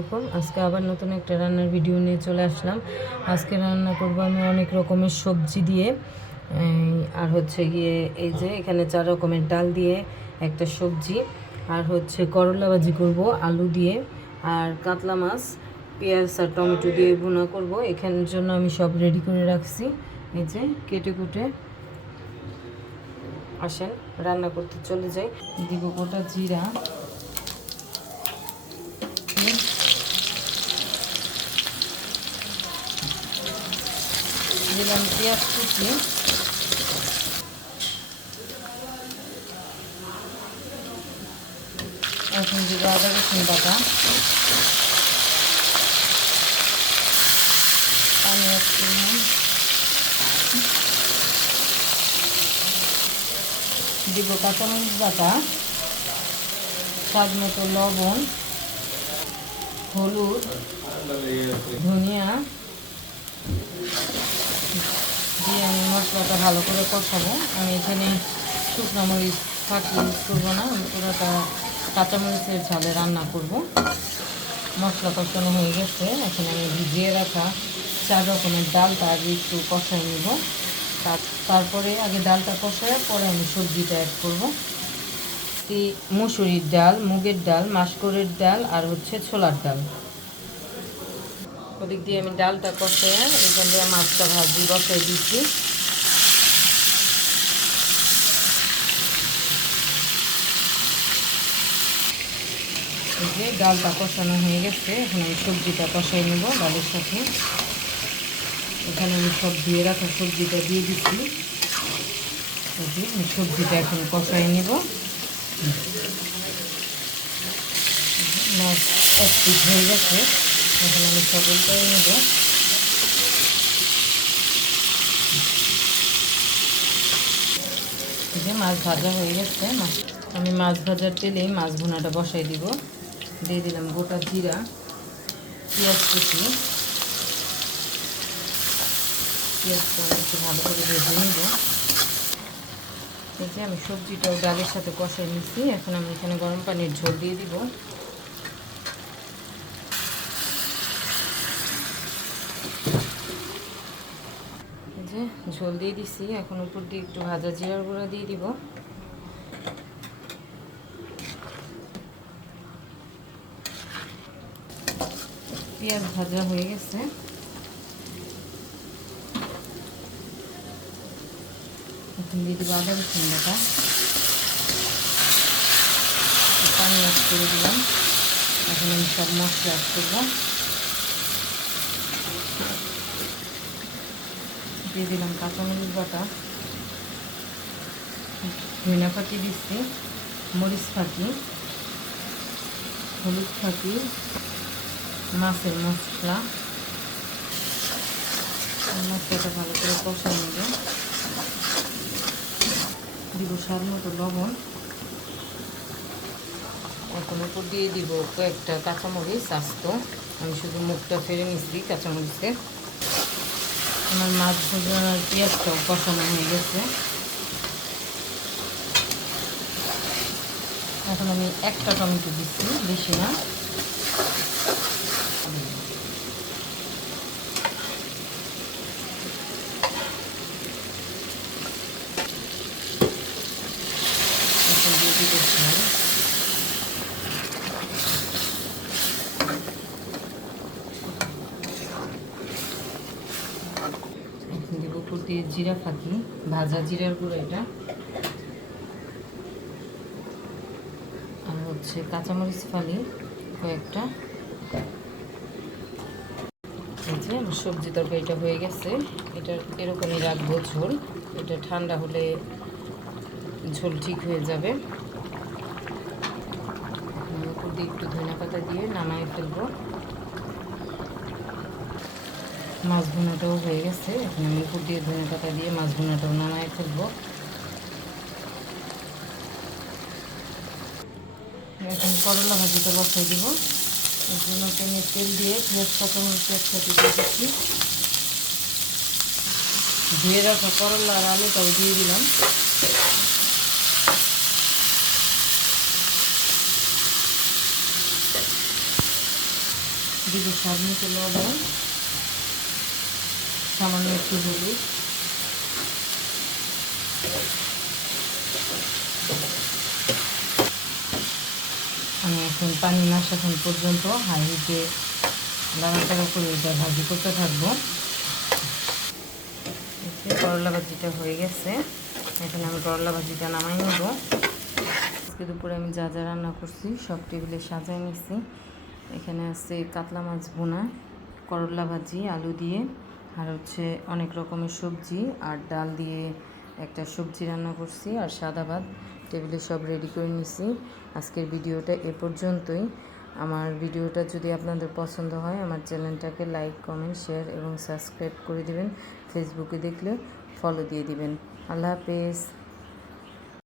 দেখুন, আজকে আবার নতুন একটা রান্নার ভিডিও নিয়ে চলে আসলাম। আজকে রান্না করব আমি অনেক রকমের সবজি দিয়ে। আর হচ্ছে গিয়ে এই যে এখানে চার রকমের ডাল দিয়ে একটা সবজি। আর হচ্ছে করলা ভাজি করব, আলু দিয়ে। আর কাতলা মাছ, পেঁয়াজ আর টমেটো দিয়ে ভুনা করব। এখানের জন্য আমি সব রেডি করে রাখছি। এই যে কেটে কুটে আসেন, রান্না করতে চলে যাই। দিব গোটা জিরা। দিলাম পেঁয়াজ কুচি। এখন দিব আদা রসুন বাটা। পানি দিলাম দিব কাঁচামরিচ বাটা। স্বাদ মতো লবণ, হলুদ, ধনিয়া। দিয়ে আমি মশলাটা ভালো করে কষাবো। আমি এখানে শুকনো মরিচ ফাঁকি ইউজ করব না, আমি পুরোটা কাঁচামরিচের ঝালে রান্না করব। মশলা কষানো হয়ে গেছে, এখন আমি ভিজিয়ে রাখা চার রকমের ডালটা আগে একটু কষাই নেব। তার- তারপরে আগে ডালটা কষায় পরে আমি সবজিটা অ্যাড করব। মুসুরির ডাল, মুগের ডাল, মাসকরের ডাল আর হচ্ছে ছোলার ডাল। ওদিক দিয়ে আমি ডালটা কষে এখান দিয়ে মাছটা ভাজি বসাই দিচ্ছি। যে ডালটা কষানো হয়ে গেছে, এখন আমি সবজিটা কষাই নেব ডালের সাথে। এখানে আমি সব দিয়ে রাখা সবজিটা দিয়ে দিচ্ছি। সবজিটা এখন কষাই নেব। মাছ এক পিস হয়ে গেছে। এখন আমি সকলটাই নেব। যে মাছ ভাজা হয়ে গেছে। মাছ আমি মাছ ভাজার তেলে মাছ ভুনাটা বসাই দিব। দিয়ে দিলাম গোটা জিরা, পেঁয়াজ কুচি। পেঁয়াজটা একটু ভালো করে ভেজে নেব। এই যে আমি সবজিটাও ডালের সাথে কষাই নিচ্ছি এখন আমি এখানে গরম পানির ঝোল দিয়ে দিব। যে ঝোল দিয়ে দিছি। এখন উপর দিয়ে একটু ভাজা জিরার গুঁড়া দিয়ে দিব। পেঁয়াজ ভাজা হয়ে গেছে। এখন দিয়ে দিব আদা রসুন বাটা পানি অ্যাড করে দিলাম। এখন আমি সব মশলা অ্যাড করব। দিয়ে দিলাম কাঁচামরিচ বাটা। ধনিয়া ফাঁকি দিচ্ছি, মরিচ ফাঁকি হলুদ ফাঁকি মাছের মশলা। মশলাটা ভালো করে কষাই নেব। দিব স্বাদ মতো লবণ। এখন উপর দিয়ে দিব কয়েকটা কাঁচামরিচ আস্ত। আমি শুধু মুখটা ফেলে নিচ্ছি কাঁচামরিচের। আমার মাছ ভাজার পেঁয়াজটাও বসানো হয়ে গেছে। এখন আমি একটা টমেটো দিচ্ছি বেশি না এখন দিয়ে দিতে ঝাল এখন দিব উপর জিরা ফাঁকি, ভাজা জিরার গুঁড়ো এটা। আর হচ্ছে কাঁচামরিচ ফালি কয়েকটা। যে সবজি তরকারিটা হয়ে গেছে। এটা এরকমই রাখব ঝোল। এটা ঠান্ডা হলে ঝোল ঠিক হয়ে যাবে। উপর একটু ধনে পাতা দিয়ে নামাই ফেলব। মাছ ভুনাটাও হয়ে গেছে। এখন আমি উপর ধনে পাতা দিয়ে মাছ ভুনাটাও নামাই ফেলব। এখন করলা ভাজিটা বসাই দিব। এর জন্য তেলে তেল দিয়ে পেঁয়াজ কাঁচামরিচ একসাথে দিয়ে দিচ্ছি। ধুয়ে রাখা করলা আর আলুটাও দিয়ে দিলাম। দিকে স্বাদ মতো লবণ। সামান্য একটু হলুদ আমি এখন পানি না শাসন পর্যন্ত হিটে লাগাতাড়া করে এটা ভাজি করতে থাকব। করলা ভাজিটা হয়ে গেছে। এখন আমি করলা ভাজিটা নামাই নেব। আজকে দুপুরে আমি যা যা রান্না করছি সব টেবিলে সাজাই নিছি। এখানে আছে কাতলা মাছ বোনা করলা ভাজি, আলু দিয়ে। আর হচ্ছে অনেক রকমের সবজি আর ডাল দিয়ে একটা সবজি রান্না করছি আর সাদা ভাত। টেবিলে সব রেডি করে নিছি। আজকের ভিডিওটা এ পর্যন্তই। আমার ভিডিওটা যদি আপনাদের পছন্দ হয়, আমার চ্যানেলটাকে লাইক কমেন্ট শেয়ার এবং সাবস্ক্রাইব করে দিবেন। ফেসবুকে দেখলে ফলো দিয়ে দিবেন। আল্লাহ হাফেজ।